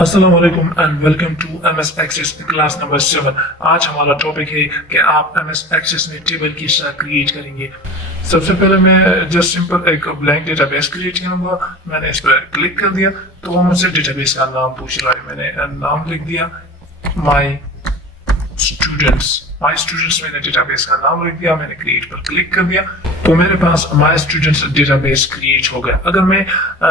अस्सलाम वालेकुम and welcome to MsAccess class number 7। आज हमारा टॉपिक है कि आप MsAccess में टेबल की तरह क्रिएट करेंगे। सबसे पहले मैं जस्ट सिंपल एक ब्लैंक डेटाबेस क्रिएट करूंगा। मैंने इस पर क्लिक कर दिया तो वो मुझसे डेटाबेस का नाम पूछ रहा है। मैंने नाम लिख दिया माई स्टूडेंट्स मैंने डेटाबेस का नाम लिख दिया। मैंने क्रिएट पर क्लिक कर दिया तो मेरे पास माई स्टूडेंट्स डेटाबेस क्रिएट हो गया। अगर मैं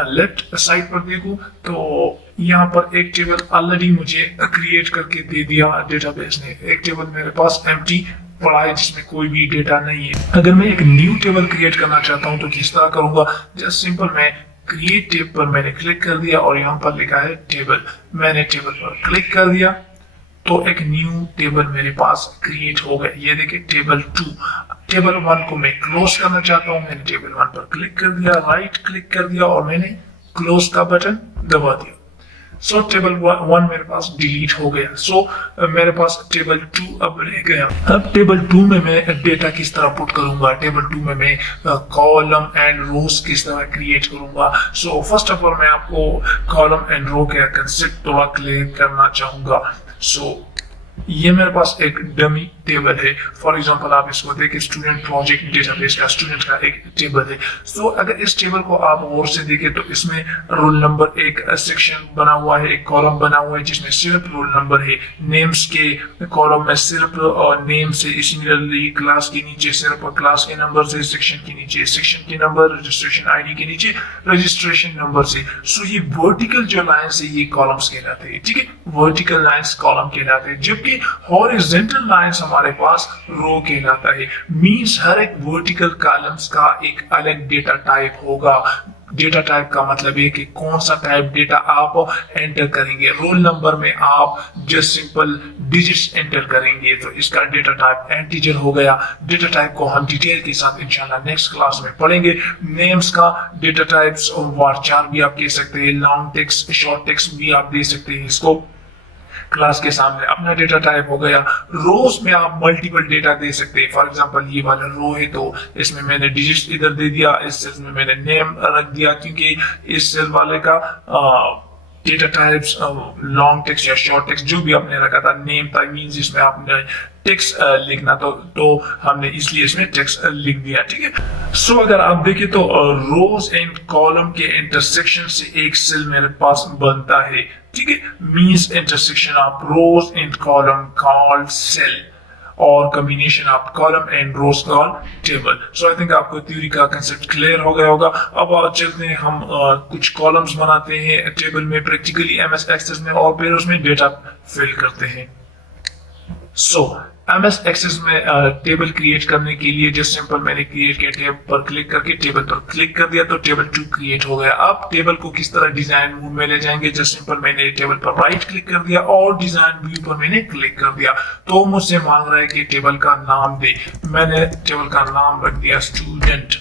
लेफ्ट साइड पर देखूं तो यहाँ पर एक टेबल ऑलरेडी मुझे क्रिएट करके दे दिया डेटाबेस ने। एक टेबल मेरे पास एम्प्टी पड़ा है जिसमें कोई भी डेटा नहीं है। अगर मैं एक न्यू टेबल क्रिएट करना चाहता हूँ तो किस तरह करूंगा? जस्ट सिंपल मैं क्रिएट टेबल पर मैंने क्लिक कर दिया और यहाँ पर लिखा है टेबल। मैंने टेबल पर क्लिक कर दिया तो एक न्यू टेबल मेरे पास क्रिएट हो गया। ये देखिए टेबल 2। टेबल 1 को मैं क्लोज करना चाहता हूँ। मैंने टेबल 1 पर क्लिक कर दिया, राइट क्लिक कर दिया और मैंने क्लोज का बटन दबा दिया। सो टेबल 1 मेरे पास डिलीट हो गया। सो मेरे पास टेबल 2 अब रह गया। अब टेबल 2 में मैं डेटा किस तरह पुट करूंगा? टेबल 2 में मैं कॉलम एंड रोज किस तरह क्रिएट करूंगा? सो फर्स्ट ऑफ ऑल मैं आपको कॉलम एंड रो का कंसेप्ट थोड़ा क्लियर करना चाहूंगा। सो ये मेरे पास एक डमी टेबल है। फॉर एग्जांपल आप इसको देखिए, स्टूडेंट प्रोजेक्ट डेटाबेस का स्टूडेंट का एक टेबल है। सो अगर इस टेबल को आप गौर से देखें तो इसमें रोल नंबर एक सेक्शन बना हुआ है, एक कॉलम बना हुआ है जिसमें सिर्फ रोल नंबर है। नेम्स के कॉलम में सिर्फ नेम से, सिमिलरली क्लास के नीचे सिर्फ क्लास के नंबर से, सेक्शन के नीचे सेक्शन के नंबर, रजिस्ट्रेशन आईडी के नीचे रजिस्ट्रेशन नंबर से। सो ये वर्टिकल जो लाइंस है ये कॉलम्स कहलाते हैं। ठीक है, वर्टिकल लाइंस कॉलम कहलाते हैं, जबकि हॉरिजॉन्टल लाइंस हमारे पास रो कहलाता है। मींस हर एक वर्टिकल कॉलम्स का एक अलग डेटा टाइप होगा। डेटा टाइप का मतलब है कि कौन सा टाइप डेटा आप एंटर करेंगे। रोल नंबर में आप जस्ट सिंपल डिजिट्स एंटर करेंगे तो इसका डेटा टाइप इंटीजर हो गया। डेटा टाइप को हम डिटेल के साथ इंशाल्लाह नेक्स्ट क्लास में पढ़ेंगे। नेम्स का डेटा टाइप्स वारचार भी आप कह सकते हैं, लॉन्ग टेक्स्ट, शॉर्ट टेक्स्ट भी आप दे सकते हैं। इसको क्लास के सामने अपना डेटा टाइप हो गया। रोज में आप मल्टीपल डेटा दे सकते हैं। फॉर एग्जांपल ये वाला रो है तो इसमें मैंने डिजिट्स इधर दे दिया, इस सेल में मैंने नेम रख दिया क्योंकि इस सेल वाले का डेटा टाइप्स लॉन्ग टेक्स्ट या शॉर्ट टेक्स्ट जो भी आपने रखा था, नेम था मींस इसमें आपने टेक्स्ट लिखना तो हमने इसलिए इसमें टेक्स्ट लिख दिया। ठीक है। सो अगर आप देखें तो रोज एंड कॉलम के इंटरसेक्शन से एक सेल मेरे पास बनता है। ठीक है, means intersection of rows and column called cell और combination of column and rows called table. So I think आपको थ्योरी का कांसेप्ट क्लियर हो गया होगा। अब चलते हैं, हम कुछ कॉलम्स बनाते हैं टेबल में प्रैक्टिकली MsAccess में और फिर उसमें डेटा फिल करते हैं। सो MsAccess में टेबल क्रिएट करने के लिए जस्ट सिंपल मैंने क्रिएट किया, टेब पर क्लिक करके टेबल पर क्लिक कर दिया तो टेबल 2 क्रिएट हो गया। अब टेबल को किस तरह डिजाइन व्यू में ले जाएंगे? जस्ट सिंपल मैंने टेबल पर राइट क्लिक कर दिया और डिजाइन व्यू पर मैंने क्लिक कर दिया तो मुझसे मांग रहा है कि टेबल का नाम दे। मैंने टेबल का नाम रख दिया स्टूडेंट।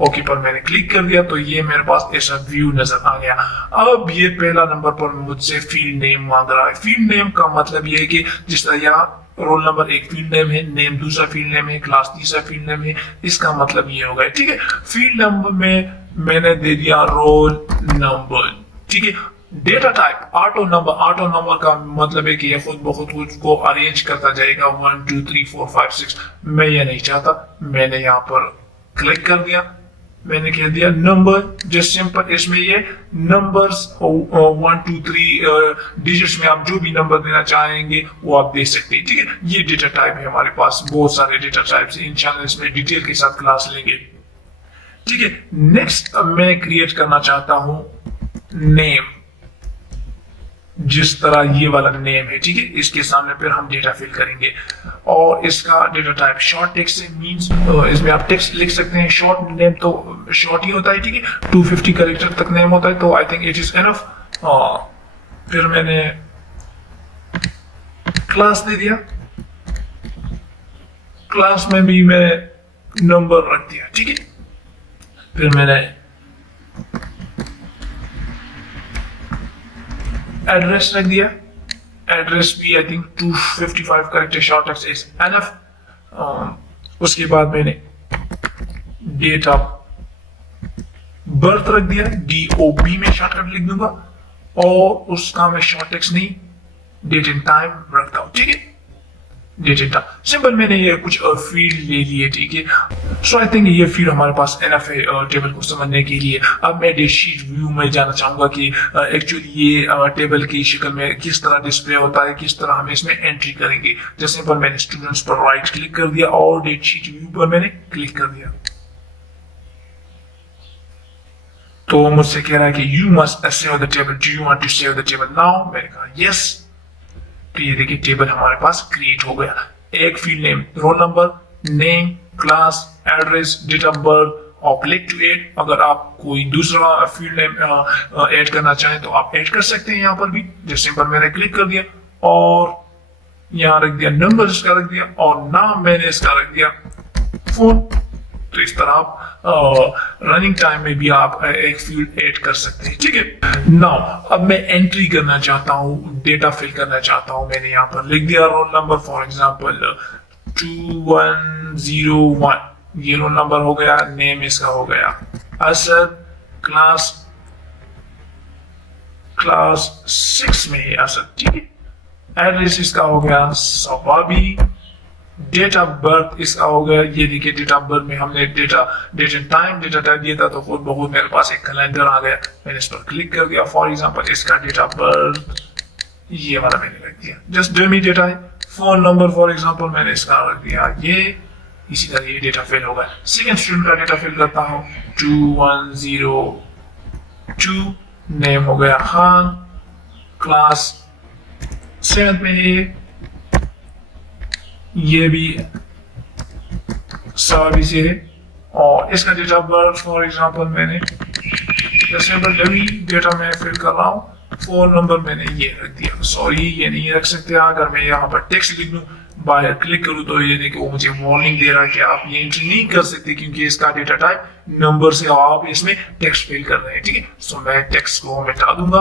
ओके पर मैंने क्लिक कर दिया तो ये मेरे पास ऐसा व्यू नजर आ गया। अब ये पहला नंबर पर मुझसे फील्ड नेम मांग रहा है। फील्ड नेम का मतलब ये है कि जिस तरह यहाँ रोल नंबर एक फील्ड नेम है, नेम दूसरा फील्ड नेम है, क्लास तीसरा फील्ड नेम है, इसका मतलब ये होगा। ठीक है, फील्ड नंबर में मैंने दे दिया रोल नंबर। ठीक है, डेटा टाइप ऑटो नंबर का मतलब है कि ये खुद ब खुद को अरेंज करता जाएगा 1 2 3 4 5 6। मैं ये नहीं चाहता, मैंने यहाँ पर क्लिक कर दिया, मैंने कह दिया नंबर। जस्ट सिंपल इसमें ये नंबर्स 1 2 3 डिजिट्स में आप जो भी नंबर देना चाहेंगे वो आप दे सकते हैं। ठीक है, ये डेटा टाइप है हमारे पास। बहुत सारे डेटा टाइप्स हैं, इंशाल्लाह इसमें डिटेल के साथ क्लास लेंगे। ठीक है, नेक्स्ट मैं क्रिएट करना चाहता हूं नेम, जिस तरह ये वाला नेम है। ठीक है, इसके सामने फिर हम डेटा फिल करेंगे और इसका डेटा टाइप शॉर्ट टेक्स्ट है। मींस इसमें आप टेक्स्ट लिख सकते हैं। शॉर्ट नेम तो शॉर्ट ही होता है। ठीक है, 250 कैरेक्टर तक नेम होता है तो I think it is enough. फिर मैंने क्लास दे दिया, क्लास में भी मैंने नंबर रख दिया। ठीक है, फिर मैंने एड्रेस रख दिया। एड्रेस भी I think 255 character short text is enough. उसके बाद मैंने डेट ऑफ बर्थ रख दिया, DOB में शॉर्टकट लिख दूंगा। और उसका मैं शॉर्ट टेक्स्ट नहीं, डेट एंड टाइम रखता हूँ। ठीक है, डेट एंड टाइम सिंपल। मैंने ये कुछ फील्ड ले लिए। ठीक है, सो आई थिंक ये फील्ड हमारे पास एनफ है टेबल को समझने के लिए। अब मैं डेट शीट व्यू में जाना चाहूंगा कि एक्चुअली ये टेबल की शक्ल में किस तरह डिस्प्ले होता है, किस तरह हम इसमें एंट्री करेंगे। जैसे पर मैंने स्टूडेंट्स पर राइट क्लिक कर दिया और डेट शीट व्यू पर मैंने क्लिक कर दिया, तो मुझसे कह रहा है कि you must save the table, do you want to save the table now. मैंने कहा यस। तो ये देखिए टेबल हमारे पास क्रिएट हो गया। एक field name, roll number, name, class, address, date of birth और क्लिक टू ऐड। अगर आप कोई दूसरा फील्ड नेम ऐड करना चाहें तो आप ऐड कर सकते हैं यहाँ पर भी। जैसे पर मैंने क्लिक कर दिया और यहाँ रख दिया नंबर, इसका रख दिया, और नाम मैंने इसका रख दिया फोन। तो इस तरह आप रनिंग टाइम में भी आप एक फील्ड ऐड कर सकते हैं। ठीक है, नाउ अब मैं एंट्री करना चाहता हूँ, डेटा फिल करना चाहता हूँ। मैंने यहाँ पर लिख दिया रोल नंबर, फॉर एग्जांपल 2101, ये रोल नंबर हो गया। नेम इसका हो गया असद, क्लास 6 में है असद। ठीक है, एड्रेस इसका हो गया सवाबी, डेट ऑफ बर्थ इसका हो गया। ये देखिए डेट ऑफ बर्थ में हमने डेट एंड टाइम दिया था, तो खुद बहुत मेरे पास एक कैलेंडर आ गया। मैंने इस पर क्लिक कर दिया। फॉर एग्जांपल इसका डेट ऑफ बर्थ ये वाला मैंने रख दिया, जस्ट डमी डेटा है। फोन नंबर फॉर एग्जांपल मैंने इसका रख दिया ये। इसी तरह ये डेटा फिल होगा। सेकंड स्टूडेंट का डेटा फिल करता हूँ 2102, नेम हो गया खान, क्लास 7 में है, ये भी सवाबी से है। और इसका date of birth for example मैंने जैसे डमी डेटा मैं फिल कर रहा हूँ। फोन नंबर मैंने ये रख दिया। सॉरी ये नहीं रख सकते। अगर मैं यहाँ पर टेक्स्ट लिख दूं, बाहर क्लिक करूँ, तो ये देखिए वो मुझे वार्निंग दे रहा है कि आप ये एंट्री नहीं कर सकते क्योंकि इसका डेटा टाइप नंबर से आप इसमें टेक्स्ट फिल कर रहे हैं। ठीक है, सो मैं टेक्स्ट को मिटा दूंगा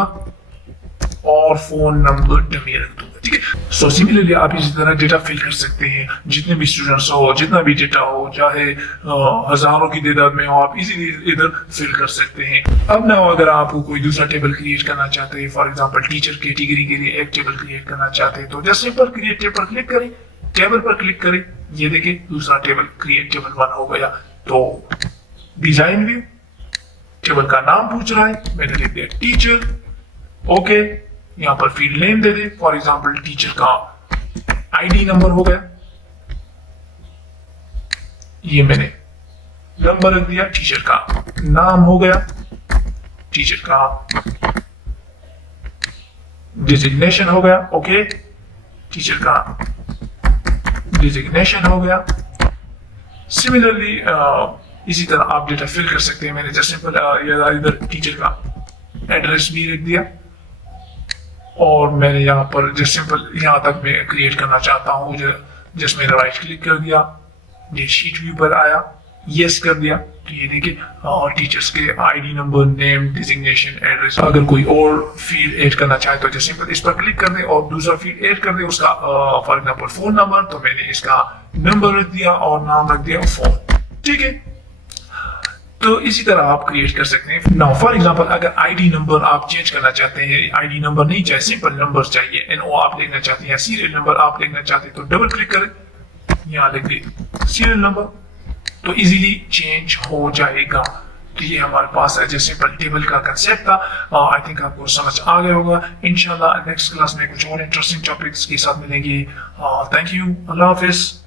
और फोन नंबर डमी रख दूंगा। ठीक है, सो सिमिलरली आप इसी तरह डेटा फिल कर सकते हैं। जितने भी स्टूडेंट्स हो, जितना भी डेटा हो, चाहे हजारों की तादाद में हो, आप इजीली इधर फिल कर सकते हैं। अब ना अगर आपको कोई दूसरा टेबल क्रिएट करना चाहते हैं, फॉर एग्जांपल टीचर कैटेगरी के लिए एक टेबल क्रिएट करना चाहते हैं, तो जैसे पर क्रिएट टेबल क्लिक करें, टेबल पर क्लिक करें, ये देखिए दूसरा टेबल क्रिएट टेबल 1 हो गया। तो डिजाइन व्यू, टेबल का नाम पूछ रहा है, मैंने लिख दिया टीचर। ओके, यहाँ पर field name they they, for example teacher का आईडी नंबर हो गया, ये मैंने नंबर रख दिया। टीचर का नाम हो गया, टीचर का डिजिग्नेशन हो गया। ओके, टीचर का डिजिग्नेशन हो गया। सिमिलरली इसी तरह आप डेटा फिल कर सकते हैं। मैंने जस्ट सिंपल इधर टीचर का एड्रेस भी रख दिया और मैंने यहाँ पर जस्ट सिंपल यहाँ तक मैं क्रिएट करना चाहता हूँ। जस्ट मैंने राइट क्लिक कर दिया, डेट शीट व्यू पर आया, यस कर दिया। तो ये देखिए टीचर्स के ID number, name, designation, address. अगर कोई और फील्ड ऐड करना चाहे तो जस्ट सिंपल इस पर क्लिक कर दे और दूसरा फील्ड ऐड कर दे, उसका फॉर एग्जांपल फोन नंबर। तो मैंने इसका नंबर रख दिया और नाम रख दिया फोन। ठीक है, तो इसी तरह आप क्रिएट कर सकते हैं। नाउ फॉर एग्जांपल अगर आईडी नंबर आप चेंज करना चाहते हैं, आईडी नंबर नहीं चाहिए, सिंपल नंबर चाहिए, एनओ आप लिखना चाहते हैं, सीरियल नंबर आप लिखना चाहते हैं, तो डबल क्लिक करें, यहाँ लिख दे सीरियल नंबर, तो इजीली चेंज हो जाएगा। तो ये हमारे पास है जैसे सिंपल टेबल का कंसेप्ट था। आई थिंक आपको समझ आ गया होगा। इंशाल्लाह नेक्स्ट क्लास में कुछ और इंटरेस्टिंग टॉपिक्स के साथ मिलेंगे। Thank you, Allah Hafiz.